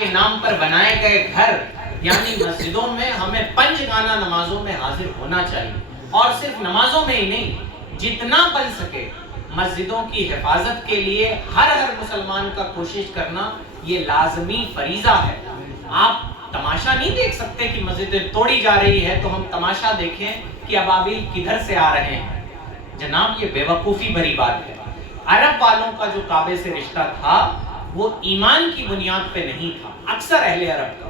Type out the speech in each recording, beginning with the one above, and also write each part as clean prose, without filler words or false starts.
کے نام پر بنائے گئے گھر یعنی مسجدوں میں ہمیں 5 گانا نمازوں میں حاضر ہونا چاہیے، اور صرف نمازوں میں ہی نہیں، جتنا بن سکے مسجدوں کی حفاظت کے لیے ہر مسلمان کا کوشش کرنا یہ لازمی فریضہ ہے۔ آپ تماشا نہیں دیکھ سکتے کہ مسجد توڑی جا رہی ہے تو ہم تماشا دیکھیں کہ ابابیل کدھر سے آ رہے ہیں۔ جناب یہ بے وقوفی بھری بات ہے۔ عرب والوں کا جو کعبے سے رشتہ تھا وہ ایمان کی بنیاد پہ نہیں تھا، اکثر اہل عرب کا،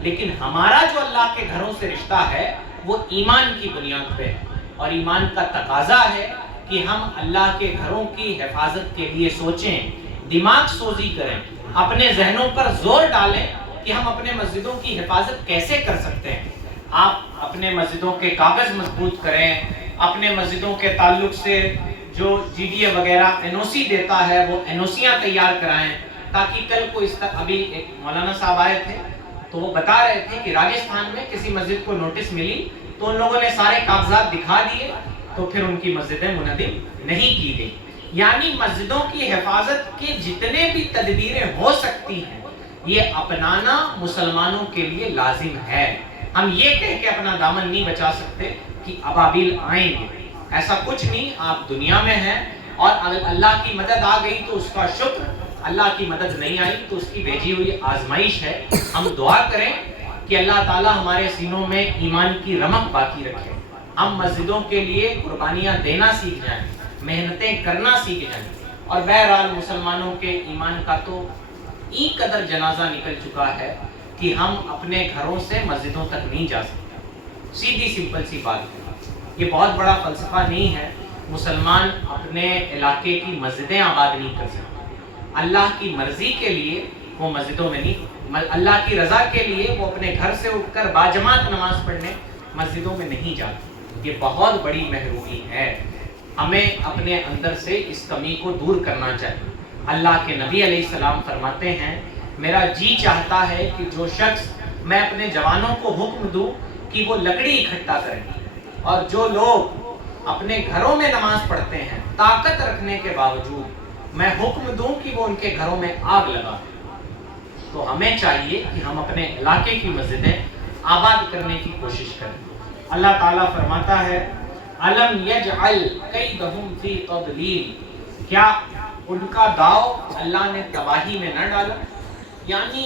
لیکن ہمارا جو اللہ کے گھروں سے رشتہ ہے وہ ایمان کی بنیاد پہ ہے، اور ایمان کا تقاضا ہے کہ ہم اللہ کے گھروں کی حفاظت کے لیے سوچیں، دماغ سوزی کریں، اپنے ذہنوں پر زور ڈالیں کہ ہم اپنے مسجدوں کی حفاظت کیسے کر سکتے ہیں۔ آپ اپنے مسجدوں کے کاغذ مضبوط کریں، اپنے مسجدوں کے تعلق سے جو جی ڈی اے وغیرہ این او سی دیتا ہے وہ این او سیاں تیار کرائیں، تاکہ کل کو اس طرح، ابھی ایک مولانا صاحب آئے تھے تو وہ بتا رہے تھے کہ راجستھان میں کسی مسجد کو نوٹس ملی تو ان لوگوں نے سارے کاغذات دکھا دیے تو پھر ان کی مسجدیں منہدم نہیں کی گئی۔ یعنی مسجدوں کی حفاظت کے جتنے بھی تدبیریں ہو سکتی ہیں یہ اپنانا مسلمانوں کے لیے لازم ہے۔ ہم یہ کہہ کے اپنا دامن نہیں بچا سکتے کہ ابابیل آئیں گے، ایسا کچھ نہیں۔ آپ دنیا میں ہیں اور اگر اللہ کی مدد آ گئی تو اس کا شکر، اللہ کی مدد نہیں آئی تو اس کی بھیجی ہوئی آزمائش ہے۔ ہم دعا کریں کہ اللہ تعالیٰ ہمارے سینوں میں ایمان کی رمق باقی رکھے، ہم مسجدوں کے لیے قربانیاں دینا سیکھ جائیں، محنتیں کرنا سیکھ جائیں، اور بہرحال مسلمانوں کے ایمان کا تو این قدر جنازہ نکل چکا ہے کہ ہم اپنے گھروں سے مسجدوں تک نہیں جا سکتے۔ سیدھی سمپل سی بات ہے، یہ بہت بڑا فلسفہ نہیں ہے۔ مسلمان اپنے علاقے کی مسجدیں آباد نہیں کر سکتے، اللہ کی مرضی کے لیے وہ مسجدوں میں نہیں، اللہ کی رضا کے لیے وہ اپنے گھر سے اٹھ کر باجماعت نماز پڑھنے مسجدوں میں نہیں جاتے۔ یہ بہت بڑی محرومی ہے، ہمیں اپنے اندر سے اس کمی کو دور کرنا چاہیے۔ اللہ کے نبی علیہ السلام فرماتے ہیں، میرا جی چاہتا ہے کہ جو شخص، میں اپنے جوانوں کو حکم دوں کہ وہ لکڑی اکٹھا کریں، اور جو لوگ اپنے گھروں میں نماز پڑھتے ہیں طاقت رکھنے کے باوجود، میں حکم دوں کہ وہ ان کے گھروں میں آگ لگا دیں۔ تو ہمیں چاہیے کہ ہم اپنے علاقے کی مسجدیں آباد کرنے کی کوشش کریں۔ اللہ تعالیٰ فرماتا ہے، أَلَمْ يَجْعَلْ كَيْدَهُمْ فِي تَضْلِيلٍ، کیا ان کا داؤ اللہ نے تباہی میں نہ ڈالا؟ یعنی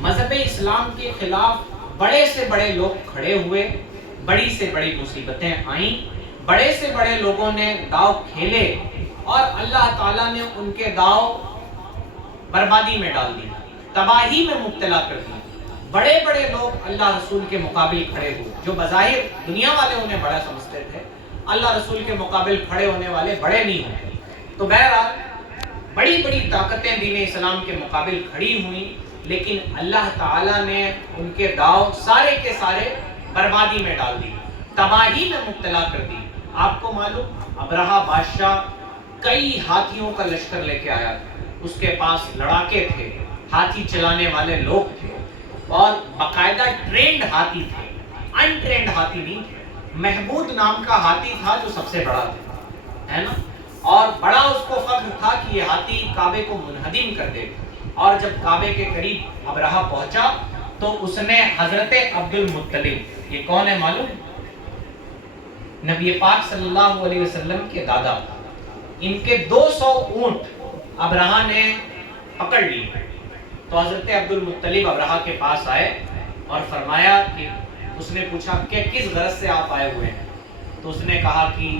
مذہب اسلام کے خلاف بڑے سے بڑے لوگ کھڑے ہوئے، بڑی سے بڑی مصیبتیں آئیں، بڑے سے بڑے لوگوں نے داؤ کھیلے، اور اللہ تعالیٰ نے ان کے داؤ بربادی میں ڈال دی، تباہی میں مبتلا کر دی۔ بڑے بڑے لوگ اللہ رسول کے مقابل کھڑے ہوئے، جو بظاہر دنیا والے انہیں بڑا سمجھتے تھے، اللہ رسول کے مقابل کھڑے ہونے والے بڑے نہیں ہوتے۔ تو بہرحال بڑی بڑی طاقتیں دین اسلام کے مقابل کھڑی ہوئیں، لیکن اللہ تعالیٰ نے ان کے داؤ سارے کے سارے بربادی میں ڈال دی، تباہی میں مبتلا کر دی۔ آپ کو معلوم، ابرہہ بادشاہ کئی ہاتھیوں کا لشکر لے کے آیا تھا، اس کے پاس لڑاکے تھے، ہاتھی چلانے والے لوگ تھے، اور باقاعدہ ٹرینڈ ہاتھی تھے، ان ٹرینڈ ہاتھی نہیں تھے۔ محمود نام کا ہاتھی تھا جو سب سے بڑا تھا، ہے نا، اور بڑا اس کو فخر تھا کہ یہ ہاتھی کعبے کو منہدم کر دے گا۔ اور جب کعبے کے قریب ابرہہ پہنچا تو اس نے حضرت عبد المطلب، یہ کون ہے معلوم؟ نبی پاک صلی اللہ علیہ وسلم کے دادا، ان کے 200 اونٹ ابرہہ نے پکڑ لی۔ تو حضرت عبد المطلب ابرہہ کے پاس آئے اور فرمایا کہ، اس نے پوچھا کہ کس غرض سے آپ آئے ہوئے ہیں؟ تو اس نے کہا کہ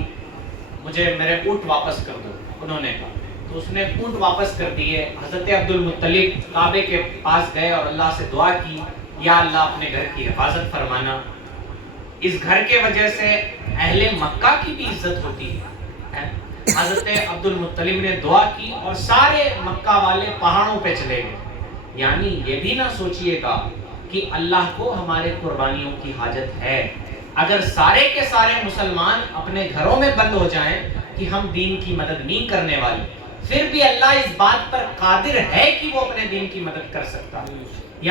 مجھے میرے اونٹ واپس کر دو۔ انہوں نے کہا، تو اس نے اونٹ واپس کر دیے۔ حضرت عبد المطلب کعبے کے پاس گئے اور اللہ سے دعا کی، یا اللہ اپنے گھر کی حفاظت فرمانا، اس گھر کے وجہ سے اہل مکہ کی بھی عزت ہوتی ہے۔ حضرت عبد المطلب نے دعا کی اور سارے مکہ والے پہاڑوں پہ چلے گئے۔ یعنی یہ بھی نہ سوچئے گا کہ اللہ کو ہمارے قربانیوں کی حاجت ہے۔ اگر سارے کے سارے مسلمان اپنے گھروں میں بند ہو جائیں کہ ہم دین کی مدد نہیں کرنے والے، پھر بھی اللہ اس بات پر قادر ہے کہ وہ اپنے دین کی مدد کر سکتا ہے۔